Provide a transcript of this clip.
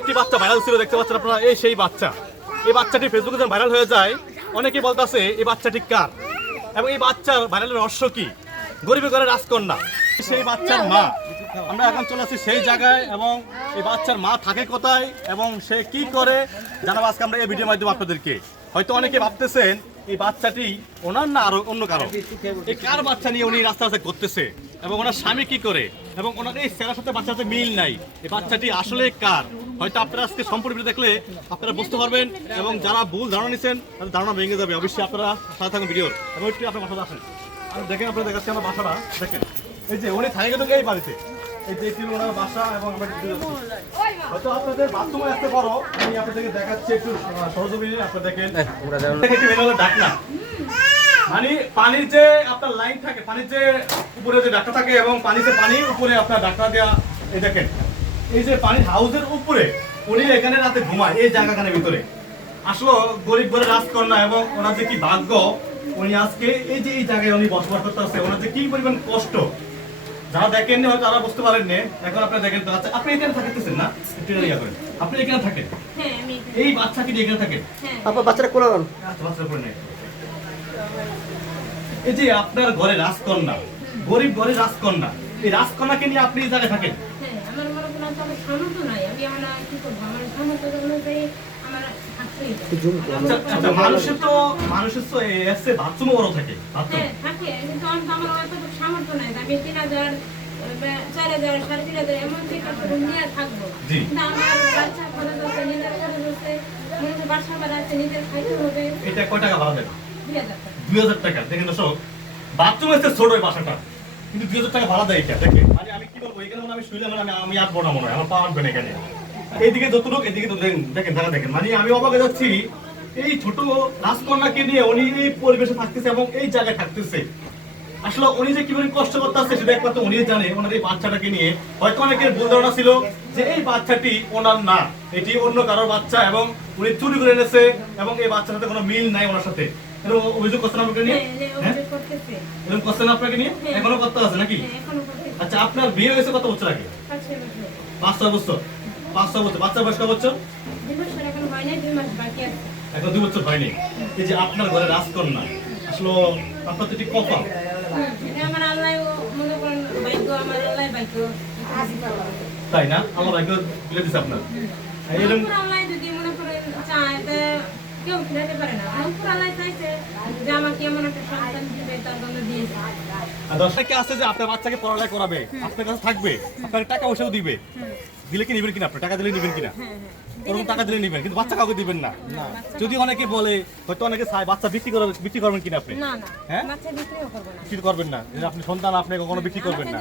একটি বাচ্চা ভাইরাল ছিল, দেখতে পাচ্ছেন আপনারা? এই সেই বাচ্চা। এই বাচ্চাটি ফেসবুকে যখন ভাইরাল হয়ে যায়, অনেকেই বলতেছে, এই বাচ্চাটি কার? এবং এই বাচ্চার ভাইরালের রহস্য কি? গরিবের ঘরে রাজকন্যা। সেই বাচ্চার মা। আমরা এখন চলে আসছি সেই জায়গায়, এবং এই বাচ্চার মা থাকে কোথায়, এবং সে কি করে? জানাব আজকে আমরা এই ভিডিওর মাধ্যমে আপনাদেরকে। হয়তো অনেকে ভাবতেছেন, এই বাচ্চাটি ওনার না আরও অন্য কারও? এই কার বাচ্চা নিয়ে উনি রাস্তা রাস্তা করতেছে? এবং ওনার স্বামী কি করে? এবং ওনার এই ছেলের সাথে বাচ্চার সাথে মিল নাই। এই বাচ্চাটি আসলে কার? হয়তো আপনারা আজকে সম্পূর্ণ দেখলে আপনারা বুঝতে পারবেন এবং যারা ভুল ধারণা নিচ্ছেন তাদের ধারণা ভেঙে যাবে। অবশ্যই আপনারা সাথে থাকুন ভিডিওর। এবং একটু আপনার বাসাটা আসেন। আর দেখেন আপনারা দেখাচ্ছি আমার বাসাটা। দেখেন। এই যে উনি থাকে কিন্তু এই বাড়িতে। এই যে এটি ওনার বাসা এবং আমরা হয়তো আপনাদের বাথরুমে আসতে পারো আমি আপনাদেরকে দেখাচ্ছি একটু সরজমিনে আপনারা দেখেন। দেখেন একটু মেনে হলো ডাকনা। মানে পানির যে আপনার লাইন থাকে পানির যে উপরে যে ডাক্তার থাকে এবং পানিতে পানি উপরে আপনার ডাক্তার দেওয়া এই দেখেন। এই যে পানির হাউসের উপরে উনি এখানে রাতে ঘুমায় এই জায়গাখানের ভিতরে। আসলে গরিব ঘরে রাজকন্যা এবং ওনার যে কি ভাগ্য উনি আজকে এই যে এই জায়গায় উনি বসবাস করতে আসছে ওনার যে কি পরিমাণ কষ্ট যারা দেখেননি হয়তো তারা বুঝতে পারেননি এখন আপনারা দেখেন তো আচ্ছা আপনি এখানে থাকতেছেন না? একটু ইয়া করেন আপনি এখানে থাকেন? হ্যাঁ আমি এই বাচ্চাকে নিয়ে এখানে থাকেন হ্যাঁ। আপনার বাচ্চাটা কোন আচ্ছা, বাচ্চার উপরে নেই। এই যে আপনার ঘরে রাজকন্যা গরিব ঘরে রাজকন্যা এই রাজকন্যাকে নিয়ে আপনি এই জায়গায় থাকেন হ্যাঁ আমার মনে করেন তো আমার সামর্থ্য নাই। আমি আমার কি করব? আমার সামর্থ্য অনুযায়ী আমার থাকতেই হবে। মানুষের তো মানুষের তো এসে বাথরুমও বড় থাকে হ্যাঁ থাকে। কিন্তু আমার অত সামর্থ্য নাই। আমি তিন হাজার চার হাজার সাড়ে তিন হাজার এমন থেকে নিয়ে থাকব। জি। কিন্তু আমার বাচ্চা খরচ আছে নিজের খরচ আছে মনে বাসা ভাড়া আছে নিজের খাইতে হবে। এটা কয় টাকা ভাড়া দেন দুই হাজার টাকা। দুই হাজার টাকা। দেখেন দর্শক বাথরুম এসে ছোট ওই বাসাটা। কিন্তু দুই হাজার টাকা ভাড়া দেয় দেখে। মানে আমি কি বলব এখানে আমি শুইলাম না, আমি আমি মনে হয় আমার পা আঁটবে না এখানে। এইদিকে যতটুক এদিকে তো দেখেন দেখেন মানে আমি অবাক যাচ্ছি এই ছোট রাজকন্যাকে নিয়ে উনি এই পরিবেশে থাকতেছে এবং এই জায়গায় থাকতেছে। আসলে উনি যে কীভাবে কষ্ট করতেছে সেটা একমাত্র উনি জানে ওনার এই বাচ্চাটাকে নিয়ে। হয়তো অনেকের ভুল ধারণা ছিল যে এই বাচ্চাটি ওনার না এটি অন্য কারোর বাচ্চা এবং উনি চুরি করে এনেছে এবং এই বাচ্চার সাথে কোনো মিল নাই ওনার সাথে। এরকম অভিযোগ করছেন আপনাকে নিয়ে? হ্যাঁ হ্যাঁ করতেছে। এরকম করছেন আপনাকে নিয়ে? হ্যাঁ। এখনও করতে আছে নাকি? হ্যাঁ আচ্ছা আপনার বিয়ে হয়েছে কত বছর আগে? পাঁচ ছয় বছর। পাঁচ ছয় বছর। বাচ্চা বয়স কত বছর? এখন দুই বছর হয়নি এই যে আপনার ঘরে রাজকন্যা আসলে আপনার তো এটি কপাল। আমার আমার তাই না? আল্লাহ ভাগ্য দিলে দিছে আপনার। এরকম কেউ পারে না। চাইছে যে আমাকে এমন একটা সন্তান দিবে তার জন্য দিয়েছে। আর দশটা আছে যে আপনার বাচ্চাকে পড়ালেখা করাবে? আপনার কাছে থাকবে আপনার টাকা পয়সাও দিবে। দিলে কি নেবেন কিনা আপনি? টাকা দিলে নেবেন কিনা? হ্যাঁ হ্যাঁ। ওরকম টাকা দিলে নেবেন কিন্তু বাচ্চা কাউকে দিবেন না। যদি অনেকে বলে হয়তো অনেকে চায় বাচ্চা বিক্রি করে বিক্রি করবেন কিনা আপনি? হ্যাঁ? বিক্রি করবেন না। আপনি সন্তান আপনি কখনো বিক্রি করবেন না।